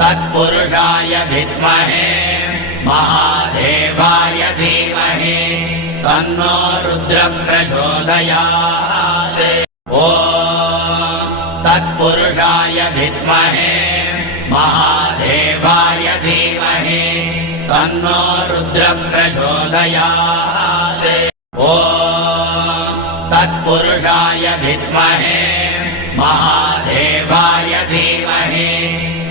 तत्पुरुषाय विद्महे महादेवाय धीमहि तन्नो रुद्रः प्रचोदयात्। तत्पुरुषाय विद्महे महादेवाय धीमहि तन्नो रुद्रः प्रचोदयात्। तत्पुरुषाय विद्महे महादेवाय धीमहि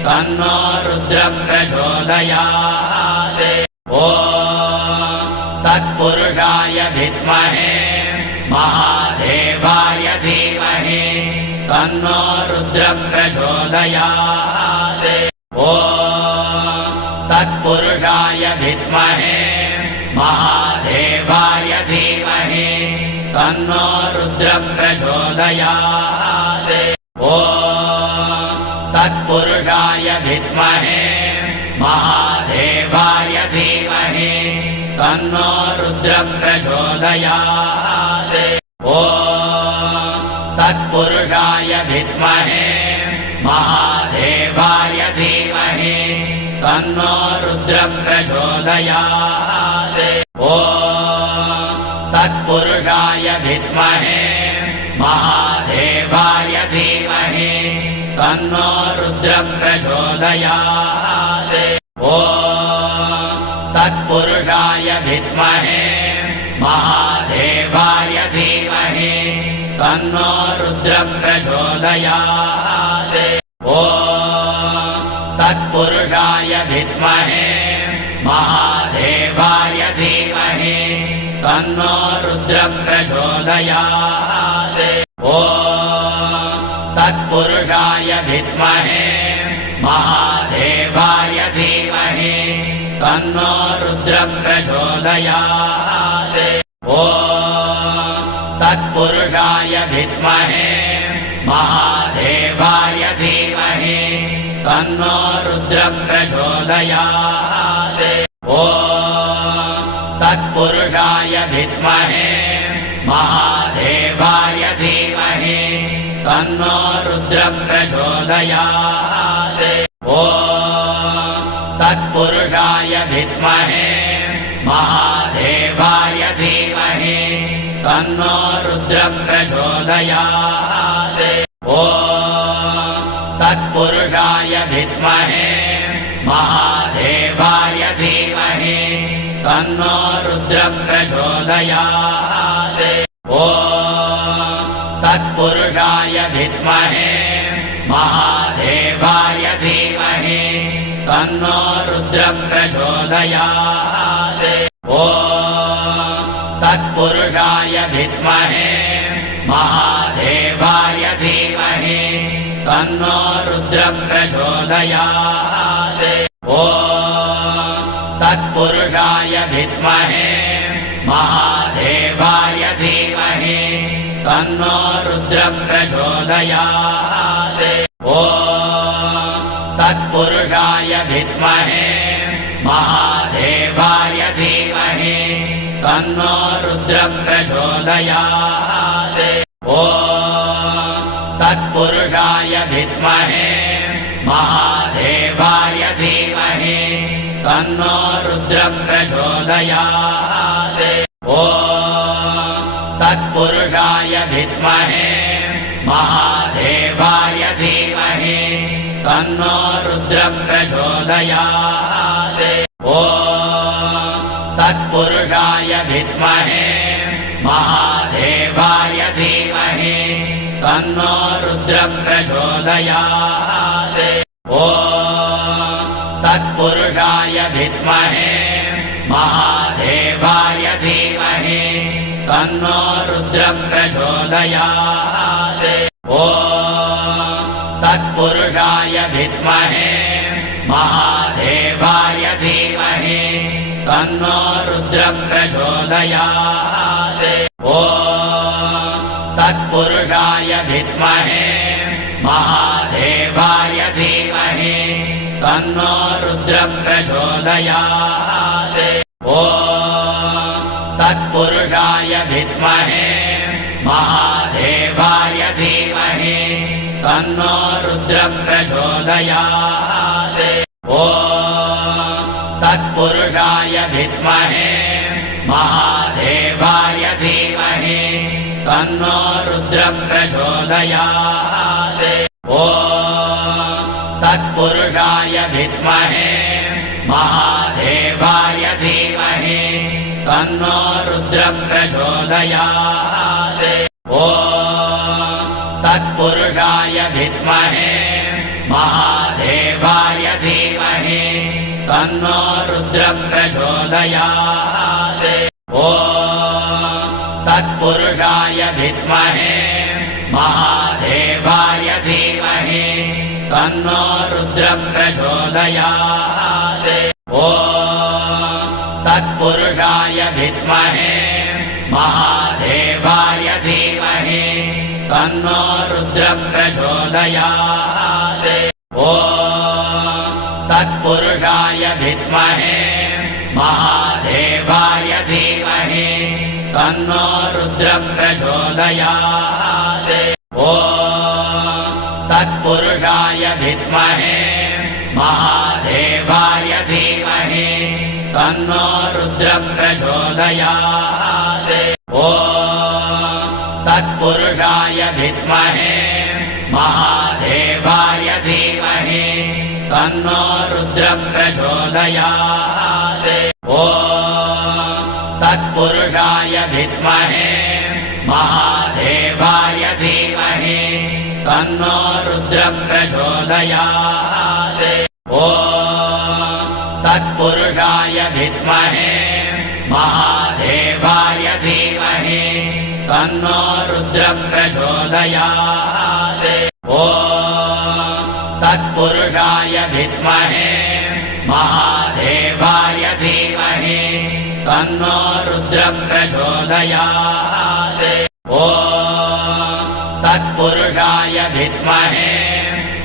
तन्नो रुद्रः प्रचोदयात्। तत्पुरुषाय विद्महे महादेवाय धीमहि तन्नो रुद्रः प्रचोदयात्। तत्पुरुषाय विद्महे महादेवाय धीमहि तन्नो रुद्रः प्रचोदयात्। तत्पुरुषाय विद्महे महादेवाय धीमहि तन्नो रुद्रः प्रचोदयात्। तत्पुरुषाय विद्महे महादेवाय धीमहि तन्नो रुद्रः प्रचोदयात्। तत्पुरुषाय विद्महे महादेवाय धीमहि तन्नो रुद्रः प्रचोदयात्। तत्पुरुषाय विद्महे महादेवाय धीमहि तन्नो रुद्रः प्रचोदयात्। तत्पुरुषाय विद्महे महादेवाय धीमहि तन्नो रुद्रः प्रचोदयात्। तत्पुरुषाय विद्महे महादेवाय धीमहि तन्नो रुद्रः प्रचोदयात्। तत्पुरुषाय विद्महे महादेवाय धीमहि तन्नो रुद्रः प्रचोदयात्। तत्पुरुषाय विद्महे महादेवाय धीमहि तन्नो रुद्रः प्रचोदयात्। तत्पुरुषाय विद्महे महादेवाय धीमहि तन्नो रुद्रः प्रचोदयात्। तत्पुरुषाय विद्महे महादेवाय धीमहि तन्नो रुद्रः प्रचोदयात्। तत्पुरुषाय विद्महे महादेवाय धीमहि तन्नो रुद्रः प्रचोदयात्। तत्पुरुषाय विद्महे महादेवाय धीमहि तन्नो रुद्रः प्रचोदयात्। तत्पुरुषाय विद्महे महादेवाय धीमहि तन्नो रुद्रः प्रचोदयात्। तत्पुरुषाय विद्महे महादेवाय धीमहि तन्नो रुद्रः प्रचोदयात्। तत्पुरुषाय विद्महे महादेवाय धीमहि तन्नो रुद्रः प्रचोदयात्। तत्पुरुषाय विद्महे महादेवाय धीमहि तन्नो रुद्रः प्रचोदयात्। तत्पुरुषाय विद्महे महादेवाय धीमहि तन्नो रुद्रः प्रचोदयात्। तत्पुरुषाय विद्महे महादेवाय धीमहि तन्नो रुद्रः प्रचोदयात्। तत्पुरुषाय विद्महे महादेवाय धीमहि तन्नो रुद्रः प्रचोदयात्। तत्पुरुषाय विद्महे महादेवाय धीमहि तन्नो रुद्रः प्रचोदयात्। तत्पुरुषाय विद्महे महादेवाय धीमहि तन्नो रुद्रप्रचोदयात् ॐ तत्पुरुषाय विद्महे महादेवाय धीमहि तन्नो रुद्रप्रचोदयात् ॐ तत्पुरुषाय विद्महे महादेवाय धीमहि तन्नो रुद्रप्रचोदयात् ॐ तत्पुरुषाय विद्महे महादेवाय धीमहि तन्नो रुद्रप्रचोदयात् ॐ तत्पुरुषाय विद्महे महादेवाय धीमहि तन्नो रुद्रप्रचोदयात् ॐ तत्पुरुषाय विद्महे महादेवाय धीमहि तन्नो रुद्रप्रचोदयात् ॐ तत्पुरुषाय विद्महे महादेवाय धीमहि तन्नो रुद्रप्रचोदयात् ॐ तत्पुरुषाय विद्महे महादेवाय धीमहि तन्नो रुद्रप्रचोदयात् ॐ तत्पुरुषाय विद्महे महादेवाय धीमहि तन्नो रुद्रप्रचोदयात् ॐ तत्पुरुषाय विद्महे महादेवाय धीमहि तन्नो रुद्रप्रचोदयात् ॐ तत्पुरुषाय विद्महे महादेवाय धीमहि तन्नो रुद्रप्रचोदयात् ॐ तत्पुरुषाय विद्महे महादेवाय धीमहि तन्नो रुद्रप्रचोदयात् ॐ तत्पुरुषाय विद्महे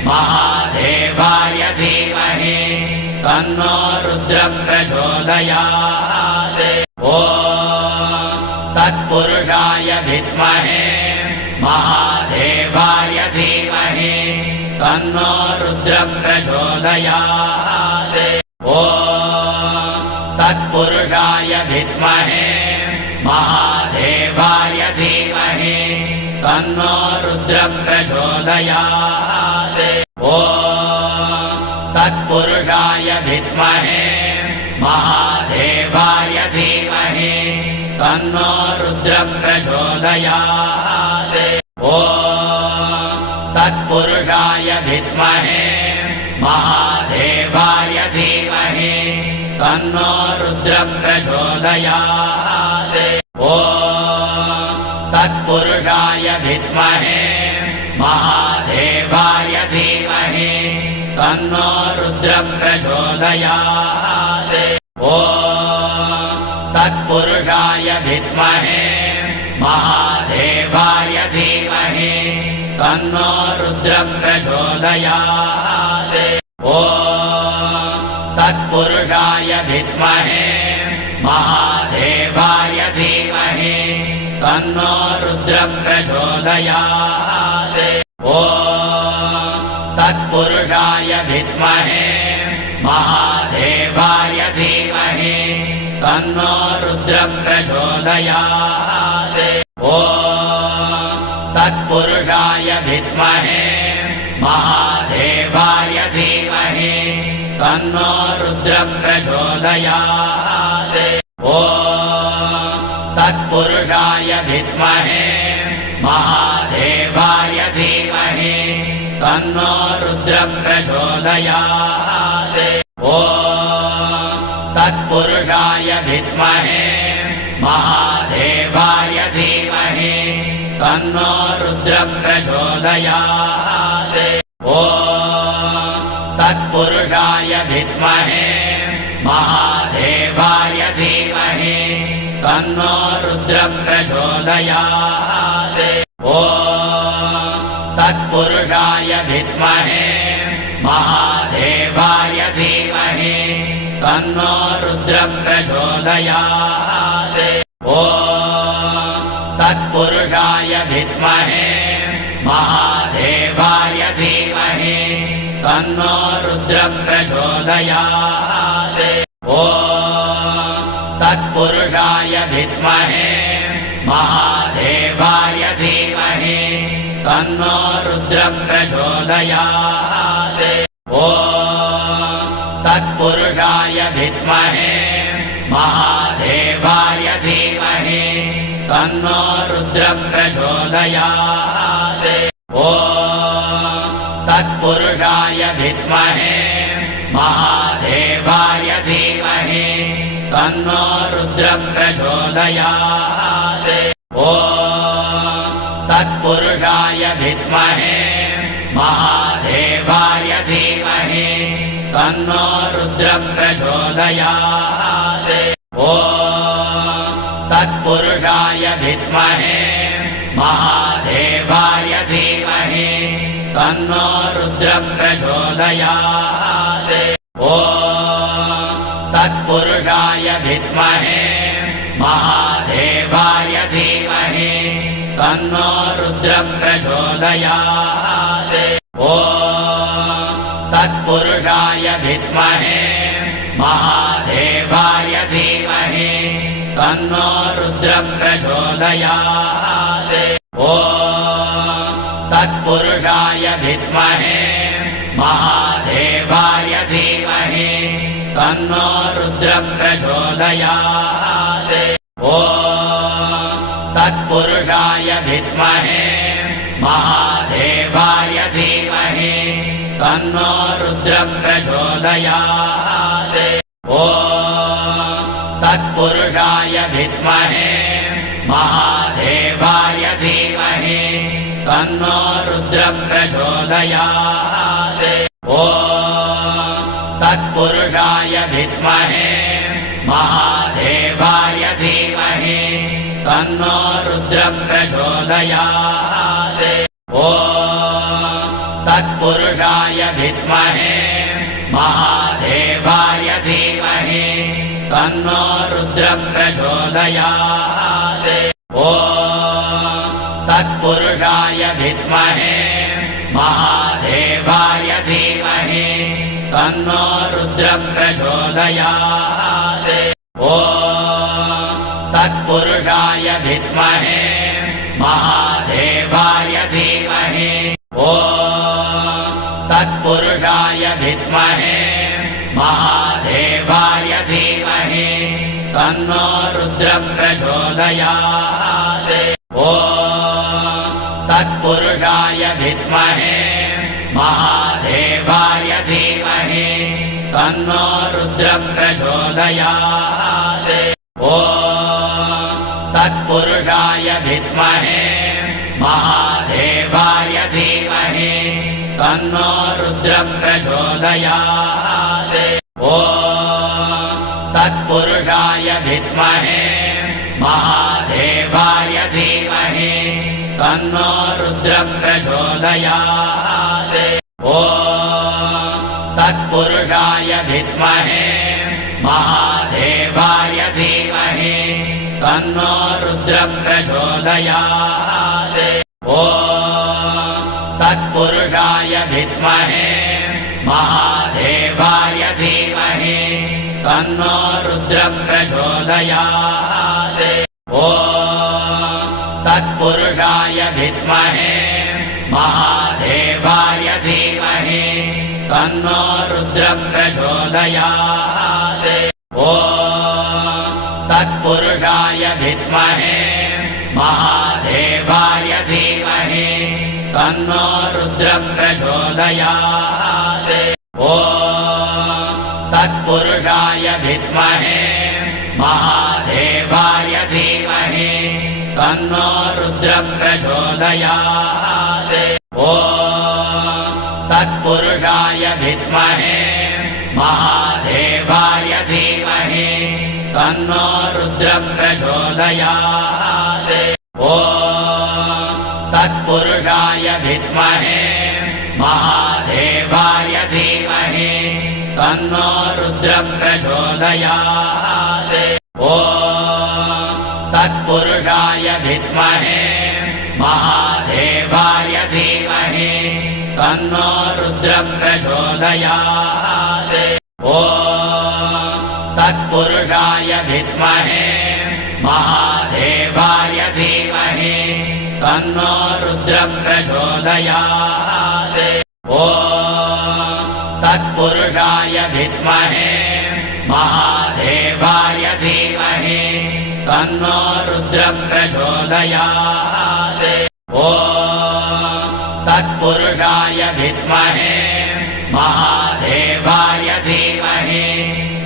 महादेवाय धीमहि तन्नो रुद्रप्रचोदयात् ॐ तत्पुरुषाय विद्महे महादेवाय धीमहि तन्नो रुद्रप्रचोदयात् ॐ तत्पुरुषाय विद्महे महादेवाय धीमहि तन्नो रुद्रप्रचोदयात् ॐ तत्पुरुषाय विद्महे महादेवाय धीमहि तन्नो रुद्रप्रचोदयात् ॐ तत्पुरुषाय विद्महे महादेवाय धीमहि तन्नो रुद्रप्रचोदयात् ॐ तत्पुरुषाय विद्महे महादेवाय धीमहि तन्नो रुद्रप्रचोदयात् ॐ तत्पुरुषाय विद्महे महादेवाय धीमहि तन्नो रुद्रप्रचोदयात् ॐ तत्पुरुषाय विद्महे महादेवाय धीमहि तन्नो रुद्रप्रचोदयात् ॐ तत्पुरुषाय विद्महे महादेवाय धीमहि तन्नो रुद्रप्रचोदयात् ॐ तत्पुरुषाय विद्महे महादेवाय धीमहि तन्नो रुद्रप्रचोदयात् ॐ तत्पुरुषाय विद्महे महादेवाय धीमहि तन्नो रुद्रप्रचोदयात् ॐ तत्पुरुषाय विद्महे महादेवाय धीमहि तन्नो रुद्रप्रचोदयात् ॐ तत्पुरुषाय विद्महे महादेवाय धीमहि तन्नो रुद्रप्रचोदयात् ॐ तत्पुरुषाय विद्महे महादेवाय धीमहि तन्नो रुद्रप्रचोदयात् ॐ तत्पुरुषाय विद्महे महादेवाय तन्नो रुद्र प्रचोदयात् ॐ तत्पुरुषाय विद्महे महादेवाय धीमहि तन्नो रुद्र प्रचोदयात् ॐ तत्पुरुषाय विद्महे महादेवाय धीमहि तन्नो रुद्र प्रचोदयात् ॐ तत्पुरुषाय विद्महे महादेवाय धीमहि तन्नो रुद्र प्रचोदयात् ॐ तत्पुरुषाय विद्महे महादेवाय धीमहि तन्नो रुद्र प्रचोदयात् ॐ तत्पुरुषाय विद्महे महादेवाय धीमहि तन्नो रुद्र प्रचोदयात् ॐ तत्पुरुषाय विद्महे महादेवाय धीमहि तन्नो रुद्र प्रचोदयात् ॐ तत्पुरुषाय विद्महे महादेवाय धीमहि तन्नो रुद्र प्रचोदयात् ॐ तत्पुरुषाय विद्महे महादेवाय धीमहि तन्नो रुद्र प्रचोदयात् ॐ तत्पुरुषाय विद्महे महादेवाय धीमहि तन्नो रुद्र प्रचोदयात् ॐ तत्पुरुषाय विद्महे महादेवाय धीमहि तन्नो रुद्र प्रचोदयात् ॐ तत्पुरुषाय विद्महे महादेवाय धीमहि तन्नो रुद्र प्रचोदयात् ॐ तत्पुरुषाय विद्महे महादेवाय धीमहि तन्नो रुद्र प्रचोदयात् ॐ तत्पुरुषाय विद्महे महादेवाय धीमहि तन्नो रुद्र प्रचोदयात् ॐ तत्पुरुषाय विद्महे महादेवाय धीमहि ॐ तत्पुरुषाय विद्महे महादेवाय धीमहि तन्नो रुद्र प्रचोदयात् ॐ तत्पुरुषाय विद्महे महादेवाय धीमहि तन्नो रुद्र प्रचोदयात् ॐ तत्पुरुषाय विद्महे महादेवाय धीमहि तन्नो रुद्र प्रचोदयात् ॐ तत्पुरुषाय विद्महे महादेवाय धीमहि तन्नो रुद्र प्रचोदयात् ॐ तत्पुरुषाय विद्महे महादेवाय धीमहि तन्नो रुद्र प्रचोदयात् ॐ तत्पुरुषाय विद्महे महादेवाय धीमहि तन्नो रुद्र प्रचोदयात् ॐ तत्पुरुषाय विद्महे महादेवाय धीमहि तन्नो रुद्र प्रचोदयात् ॐ तत्पुरुषाय विद्महे महादेवाय धीमहि तन्नो रुद्र प्रचोदयात् ॐ तत्पुरुषाय विद्महे महादेवाय धीमहि तन्नो रुद्र प्रचोदयात् ॐ तत्पुरुषाय विद्महे महादेवाय धीमहि तन्नो रुद्र प्रचोदयात् ॐ तत्पुरुषाय विद्महे महादेवाय धीमहि तन्नो रुद्र प्रचोदयात् ॐ तत्पुरुषाय विद्महे महादेवाय धीमहि तन्नो रुद्र प्रचोदयात्। प्रचोदयात् ॐ तत्पुरुषाय विद्महे महादेवाय धीमहि तन्नो रुद्रः प्रचोदयात् ॐ तत्पुरुषाय विद्महे महादेवाय धीमहि तन्नो रुद्रः प्रचोदयात् ॐ तत्पुरुषाय विद्महे महादेवाय धीमहि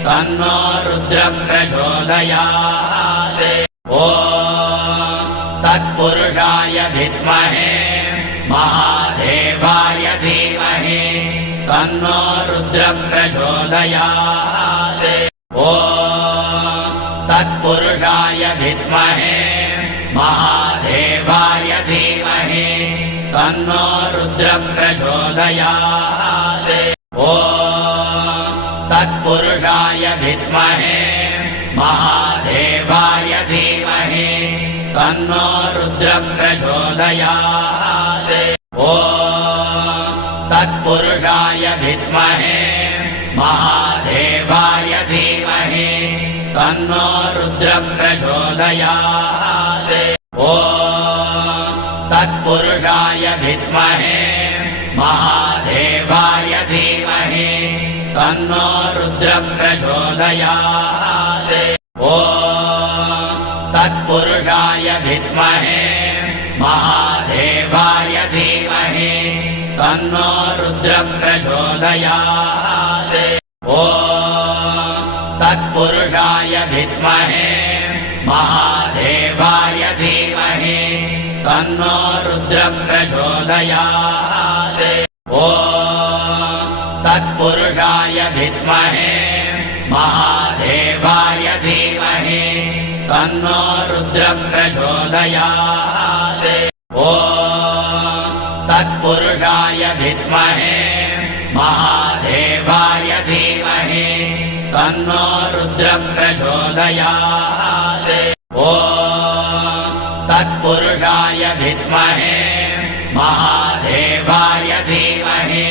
तन्नो रुद्रः प्रचोदयात् ॐ तत्पुरुषाय विद्महे महादेवाय धीमहि तन्नो रुद्रः प्रचोदयात् ॐ तत्पुरुषाय विद्महे महादेवाय धीमहि तन्नो रुद्रः प्रचोदयात् ॐ तत्पुरुषाय विद्महे महादेवाय धीमहि तन्नो रुद्रः प्रचोदयात् ॐ तत्पुरुषाय विद्महे महादेवाय धीमहि तन्नो रुद्रः प्रचोदयात् ॐ तत्पुरुषाय विद्महे महादेवाय धीमहि तन्नो रुद्रः प्रचोदयात् ॐ तत्पुरुषाय विद्महे महादेवाय धीमहि तन्नो रुद्रः प्रचोदयात् ॐ तत्पुरुषाय विद्महे महादेवाय धीमहि तन्नो रुद्रः प्रचोदयात् ॐ तत्पुरुषाय विद्महे महादेवाय धीमहि तन्नो रुद्रः प्रचोदयात् ॐ तत्पुरुषाय विद्महे महादेवाय धीमहि तन्नो रुद्रः प्रचोदयात् ॐ तत्पुरुषाय विद्महे महादेवाय धीमहि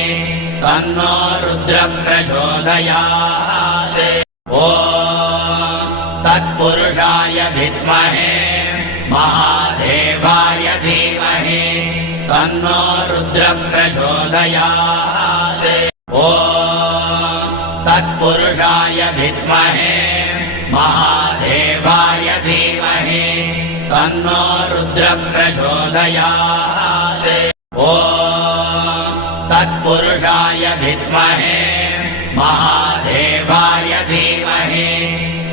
तन्नो रुद्रः प्रचोदयात् ॐ तत्पुरुषाय विद्महे महादेवाय धीमहि तन्नो रुद्रः प्रचोदयात् ॐ तत्पुरुषाय विद्महे महादेवाय धीमहि तन्नो रुद्रः प्रचोदयात् ॐ तत्पुरुषाय विद्महे महादेवाय धीमहि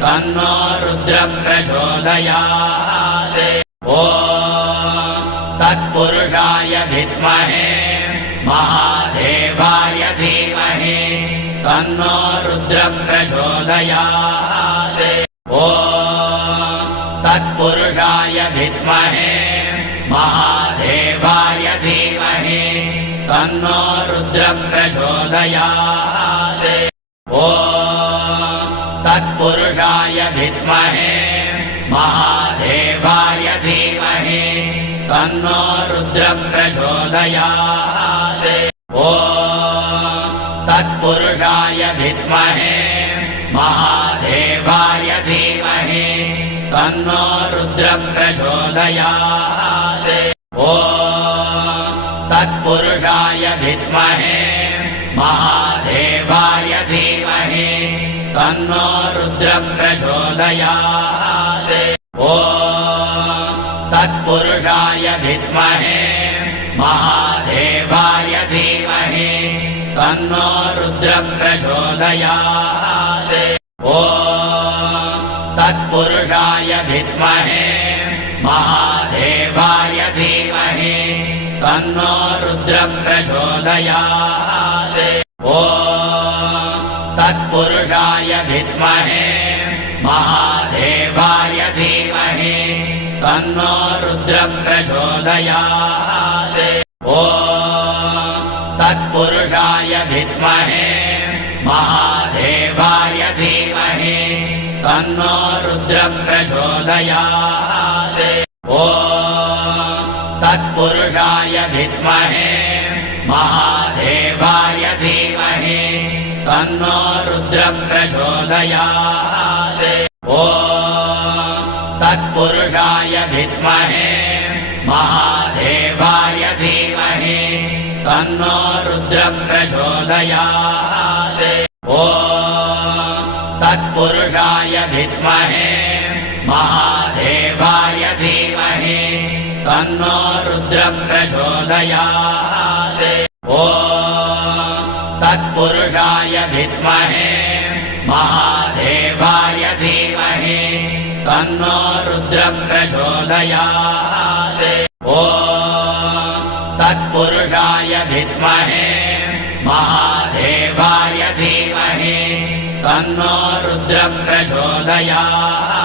तन्नो रुद्रः प्रचोदयात् ॐ तत्पुरुषाय विद्महे महादेवाय धीमहि तन्नो रुद्रः प्रचोदयात् ॐ तत्पुरुषाय विद्महे महादेवाय धीमहि तन्नो रुद्रः प्रचोदयात् ॐ तत्पुरुषाय विद्महे महादेवाय धीमहि तन्नो रुद्रः प्रचोदयात् ॐ तत्पुरुषाय विद्महे महादेवाय धीमहि तन्नो रुद्रः प्रचोदयात् ॐ तत्पुरुषाय विद्महे महादेवाय धीमहि तन्नो रुद्रः प्रचोदयात् ॐ तत्पुरुषाय विद्महे महादेवाय धीमहि तन्नो रुद्रः प्रचोदयात् ॐ तत्पुरुषाय विद्महे महादेवाय धीमहि तन्नो रुद्रः प्रचोदयात् ॐ तत्पुरुषाय विद्महे महादेवाय धीमहि तन्नो रुद्रः प्रचोदयात् ॐ तत्पुरुषाय विद्महे महादेवाय धीमहि तन्नो रुद्रः प्रचोदयात् ॐ तत्पुरुषाय विद्महे महादेवाय धीमहि तन्नो रुद्र प्रचोदयात् ॐ तत्पुरुषाय विद्महे महादेवाय धीमहि तन्नो रुद्र प्रचोदयात् ॐ तत्पुरुषाय विद्महे महादेवाय धीमहि तन्नो रुद्र प्रचोदयात् ॐ तत्पुरुषाय विद्महे महादेवाय धीमहि तन्नो रुद्र प्रचोदयात् ॐ तत्पुरुषाय विद्महे महादेवाय धीमहि तन्नो रुद्र प्रचोदयात्